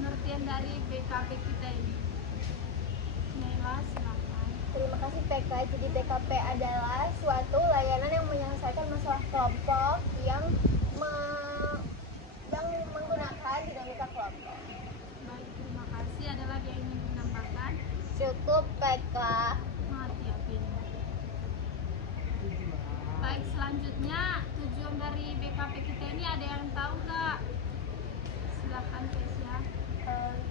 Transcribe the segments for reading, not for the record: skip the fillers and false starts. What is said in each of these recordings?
pengertian dari BKP kita ini? Naila, silakan. Terima kasih PK. Jadi BKP adalah suatu layanan yang menyelesaikan masalah kelompok yang menggunakan dinamika kelompok. Baik, terima kasih. Ada lagi yang ingin menambahkan? Cukup PK. Mati Apin. Baik, selanjutnya tujuan dari BKP kita ini ada yang tahu nggak? Silakan Kesia.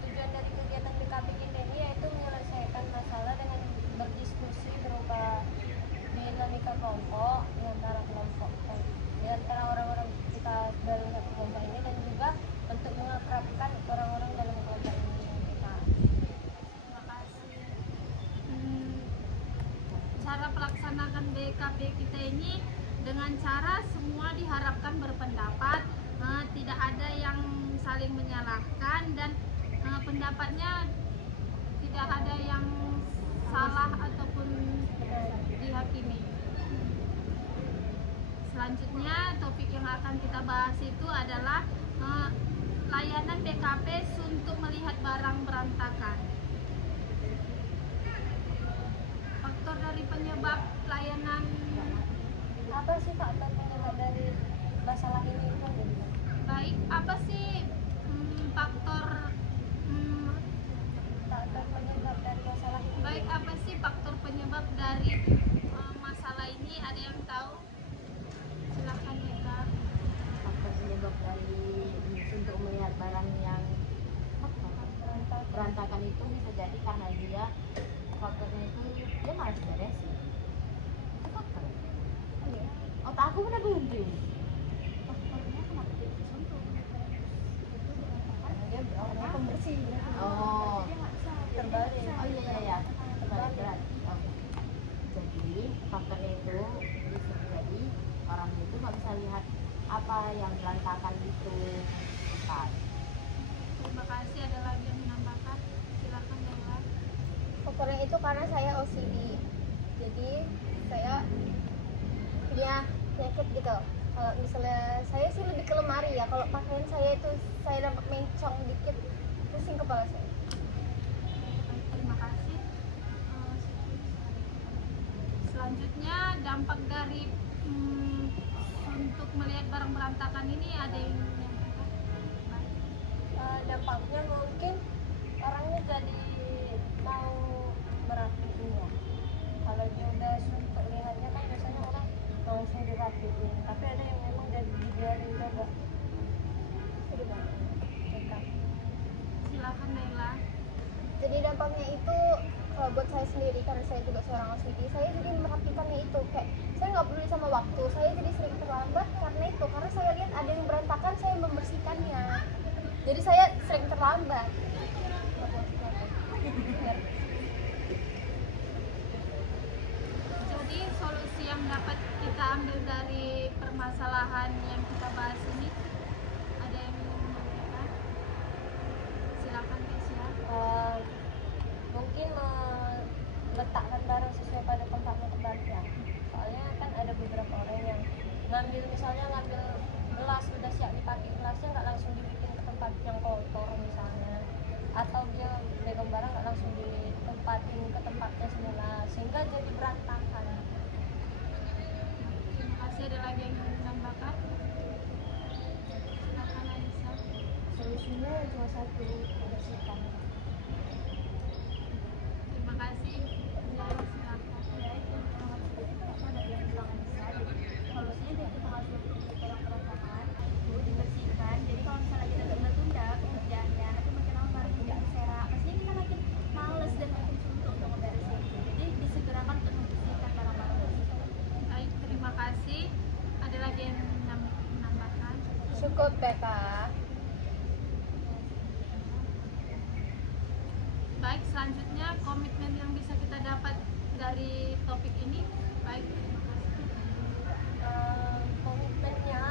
Tujuan dari kegiatan BKP kita ini yaitu menyelesaikan masalah dengan berdiskusi berupa dinamika kelompok di antara kelompok di antara orang-orang kita dalam satu kelompok ini, dan juga untuk mengakrabkan orang-orang dalam kelompok ini kita. Terima kasih. Cara pelaksanakan BKP kita ini dengan cara semua diharapkan berpendapat, tidak ada yang saling menyalahkan, dan pendapatnya tidak ada yang salah ataupun dihakimi. Selanjutnya topik yang akan kita bahas itu adalah layanan BKP untuk melihat barang berantakan. Faktor dari penyebab layanan, Apa sih faktor penyebab dari masalah ini? baik, apa sih faktor Faktor penyebab dari masalah ini. baik, apa sih faktor penyebab dari masalah ini? Ada yang tahu? Silakan Eka. Faktor penyebab dari untuk melihat barang yang berantakan itu bisa jadi karena dia faktornya itu dia malas beresin. Itu faktor. Otak aku benar buntu. Faktornya kenapa dia disentuh? Dia orangnya pembersih. Oh, Terbalik. oh iya, terbalik berarti. Oh. Jadi faktornya itu bisa jadi orang itu nggak bisa lihat apa yang berantakan itu. Kan. Terima kasih. Ada lagi yang menambahkan? Silakan Dewa. Faktornya itu karena saya OCD, jadi saya punya penyakit gitu. Kalau misalnya saya sih lebih ke lemari ya, kalau pakaian saya itu saya dapat mencong dikit pusing kepala saya. Terima kasih. Selanjutnya dampak dari untuk melihat barang berantakan ini ada yang menyampaikan? Baik. Dampaknya mungkin orangnya jadi mau merapiin ya. Kalau dia udah suntuk lihatnya kan biasanya orang langsung dirapiin, tapi ada yang memang jadi dibiarin juga. Silakan Naila. Jadi dampaknya itu kalau buat saya sendiri, karena saya juga seorang OCD, saya jadi merapikannya itu kayak saya nggak peduli sama waktu, saya jadi sering terlambat karena itu, karena saya lihat ada yang berantakan saya membersihkannya, jadi saya sering terlambat. Jadi solusi yang dapat kita ambil dari permasalahan yang kita bahas ini, ada yang ingin menyampaikan? Silakan Kesia. Mungkin meletakkan barang sesuai pada tempatnya tempatnya. Soalnya kan ada beberapa orang yang ngambil, misalnya ngambil gelas udah siap dipakai, gelasnya nggak langsung dibikin ke tempat yang kotor misalnya, atau dia pegang barang nggak langsung ditempatin ke tempatnya semula, sehingga jadi berantakan. Terima kasih. Ada lagi yang ingin menambahkan? Silakan Anissa. Solusinya cuma satu, bersihkan. Terima kasih. Silakan. Solusinya dari kita harus orang berantakan, dibersihkan. Jadi kalau misalnya kita tunda-tunda pekerjaannya, nanti makin lama barang tidak terserak. Pastinya kita makin males dan makin suntuk untuk memberesin. Jadi disegerakan untuk membersihkan barang-barang tersebut. Baik, terima kasih. Ada lagi yang menambahkan? Cukup PK. Baik, selanjutnya komitmen yang bisa kita dapat dari topik ini. Baik, terima kasih. Komitmennya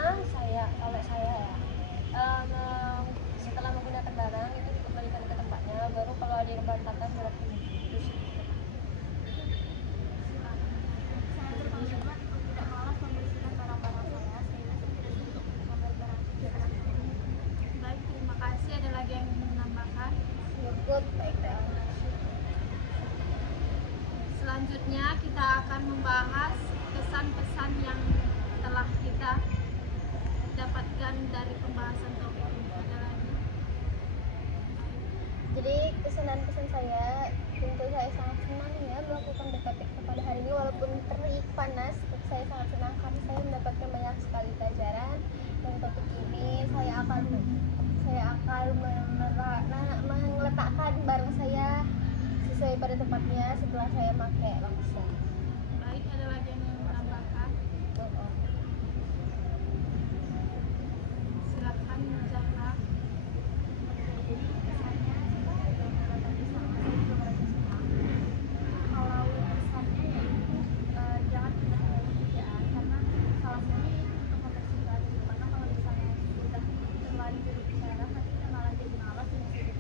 kalau saya ya, setelah menggunakan barang itu dikembalikan ke tempatnya, baru kalau ada yang berantakan berarti terus. Saya berkomitmen untuk tidak malas membersihkan barang-barang saya sehingga saya tidak suntuk mengambil barang. Baik, terima kasih. Ada lagi yang ingin menambahkan? selanjutnya kita akan membahas pesan-pesan yang telah kita dapatkan dari pembahasan topik ini. Ada lagi? Jadi kesan pesan saya, tentu saya sangat senang ya melakukan BKP pada hari ini walaupun terik panas, tapi saya sangat senang karena saya mendapatkan banyak sekali pelajaran. Dan topik ini saya akan meletakkan barang saya sesuai pada tempatnya setelah saya pakai langsung. Baik, ada lagi yang ingin menambahkan? Silakan Zahra. Jadi kesannya tadi sama saya juga merasa senang. Kalau pesannya yaitu jangan pindah dari pekerjaan karena salah satunya itu untuk membersihkan gitu. Karena kalau misalnya sudah terlanjur bersaraf nanti kita malah jadi malas dan bisa jadi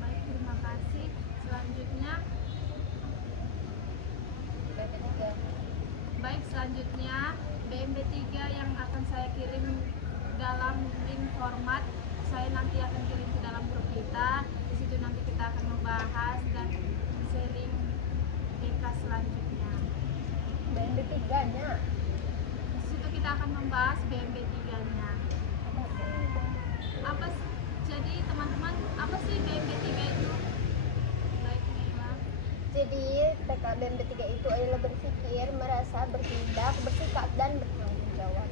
Baik, terima kasih. Selanjutnya, BMB3 yang akan saya kirim dalam link format. Saya nanti akan kirim ke dalam grup kita. Di situ nanti kita akan membahas dan sharing BK selanjutnya. BMB3-nya Di situ kita akan membahas BMB3-nya. Apa sih? Jadi teman-teman, apa sih BMB3 itu? Baik, Mila. Jadi TK BMB3 itu adalah berpikir, merasa, bertindak, bersikap, dan bertanggung jawab.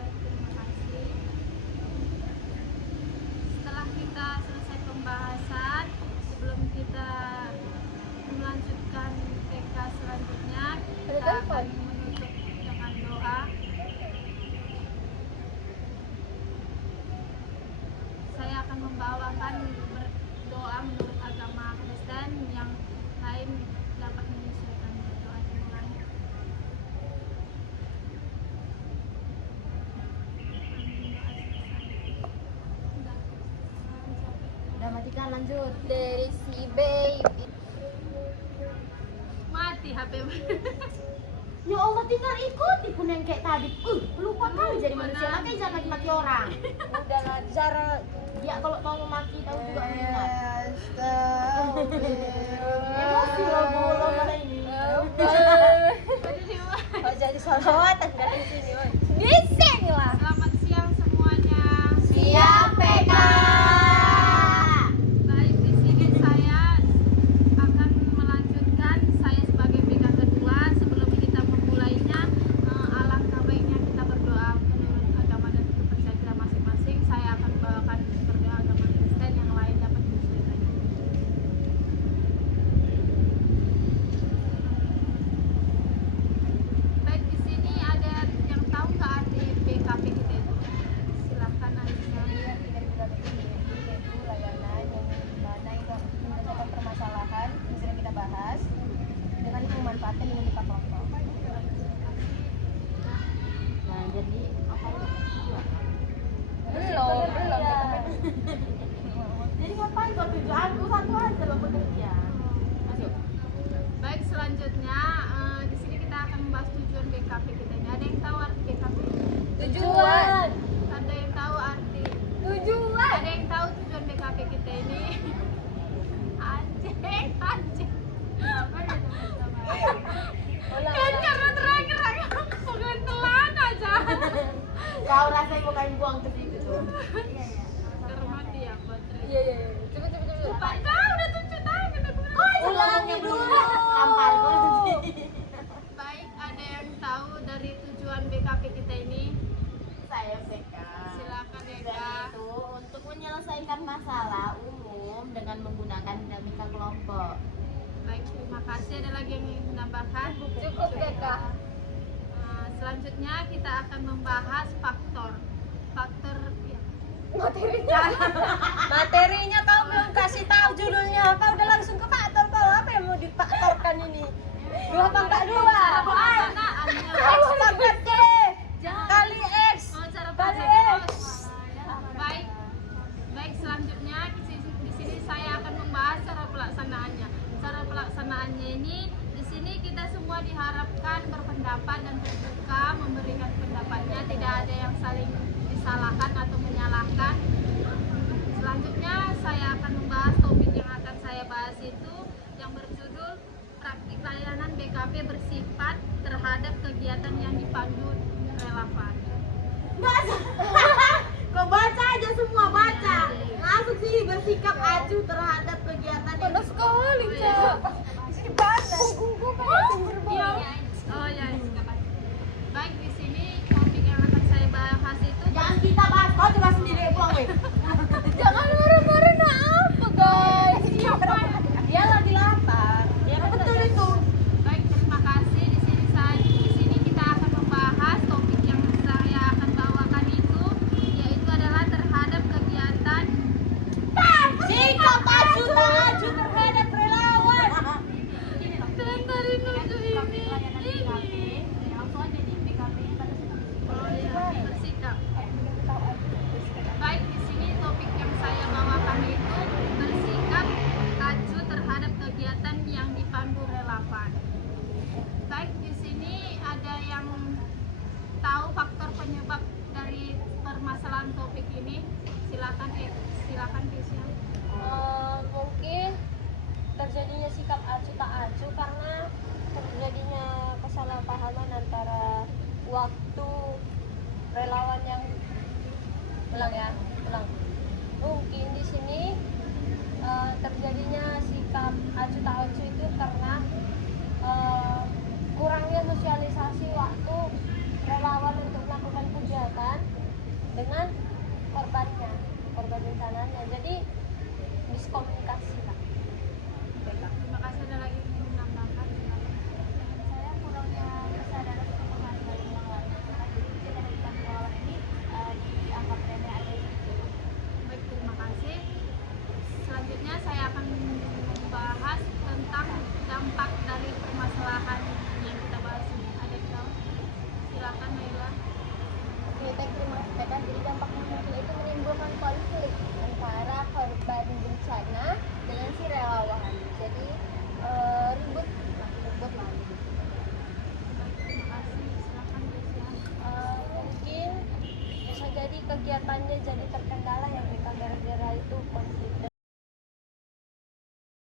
Baik, terima kasih. Setelah kita selesai pembahasan, sebelum kita melanjutkan PK selanjutnya, kita akan menutup dengan doa. Saya akan membawakan berdoa menurut agama Kristen, yang lain dapat menyesuaikan doa dimulai. Udah matikan, lanjut. Dari si baby. Mati HP. Ya Allah, tinggal ikuti pun yang kayak tadi. Lupa kali jadi manusia, makanya jangan maki-maki orang. Udah ngajar. Dia kalau mau memaki tahu juga mengingat. Astagfirullah. Emosi loh bolo kali ini. Oh, jadi salawatan kan di sini, oi. Bising lah. Selamat siang semuanya. Siap PK. Baik, di sini saya akan melanjutkan. Saya sebagai PK kedua. Sebelum kita memulainya, alangkah baiknya kita berdoa menurut agama dan kepercayaan kita masing-masing. Saya akan membawakan berdoa agama Kristen, yang lain dapat menyesuaikan. Baik, di sini ada yang tahu nggak arti BKP kita itu? Silahkan Aisyah. Iya, tidak bisa BKP yaitu layanan yang mana itu menyelesaikan permasalahan yang sedang kita bahas dengan memanfaatkan dengan kita kelompok. Nah, jadi apa itu? Belum. Jadi ngapain kok tujuanku satu aja lo bekerja. Masuk. Baik, selanjutnya di sini kita akan membahas tujuan BKP kita ini. Ada yang tahu arti BKP? Tujuan. Ada yang tahu arti? Tujuan. Ada yang tahu tujuan BKP kita ini? Anjing. Kan karena terakhir pegantelan aja. Kau rasanya bukan buang ke situ tuh. Karena dia baterai. Iya. Coba. Pak, tahu udah tunjuk tangan aku. Ulangi dulu. Tampar kau. Baik, ada yang tahu dari tujuan BKP kita ini? Saya PK. Silakan ya, Dan Kak. itu untuk menyelesaikan masalah umum dengan menggunakan dinamika kelompok. Baik, terima kasih. Ada lagi yang ingin menambahkan? Cukup, BK. Selanjutnya kita akan membahas faktor ya. Materinya kau belum kasih tahu judulnya. Kau udah langsung ke faktor. Kau apa yang mau difaktorkan ini? Dua pangkat dua. Cara pelaksanaannya. X pangkat T kali X. Oh, cara Kali pelaksanaannya. X. Baik, selanjutnya di sini saya akan membahas cara pelaksanaannya. Cara pelaksanaannya ini, di sini kita semua diharapkan berpendapat dan terbuka memberikan pendapatnya, tidak ada yang saling disalahkan atau menyalahkan. Selanjutnya saya akan membahas topik yang akan saya bahas itu yang berjudul sikap Aju terhadap kegiatan yang Panas sekali, Cak. Di sini panas. Gue pengen Iya. Oh ya. Baik, di sini topik yang akan saya bahas itu jangan kita bahas, kau coba sendiri pulang weh. Jangan marah-marah, nah apa guys? Dia lagi lapar. Dia kan Betul lagi- itu. baik, terima kasih. Di sini kita akan membahas topik yang saya akan bawakan itu yaitu adalah terhadap kegiatan Sikap Aju terhadap relawan. dari nuju ini. langsung aja di PKP pada Oh ya, bersikap. Baik, di sini topik yang saya bawakan itu bersikap Aju terhadap kegiatan yang dipandu relawan. Baik, di sini ada yang tahu faktor penyebab dari permasalahan topik ini? Silakan Kesia. Mungkin terjadinya sikap acu tak acu karena terjadinya kesalahpahaman antara waktu relawan yang ulang. Mungkin di sini terjadinya sikap acu tak acu itu karena kurangnya sosialisasi waktu relawan untuk melakukan kegiatan dengan korban bencananya. Jadi miskomunikasi lah. Terima kasih. Ada lagi yang ingin menambahkan? saya kurangnya kesadaran untuk menghargai orang lain karena jadi kita dari relawan ini dianggap remeh atau Baik, terima kasih. Selanjutnya saya akan membahas tentang dampak dari permasalahan yang kita bahas ini. Ada yang tahu? Silakan Naila. Oke, terima kasih. Jadi dampak mungkin itu menimbulkan konflik antara korban bencana dengan si relawan. Jadi ribut lah. Baik, terima kasih. Silakan Kesia. Mungkin bisa jadi kegiatannya jadi terkendala ya mereka gara-gara itu konflik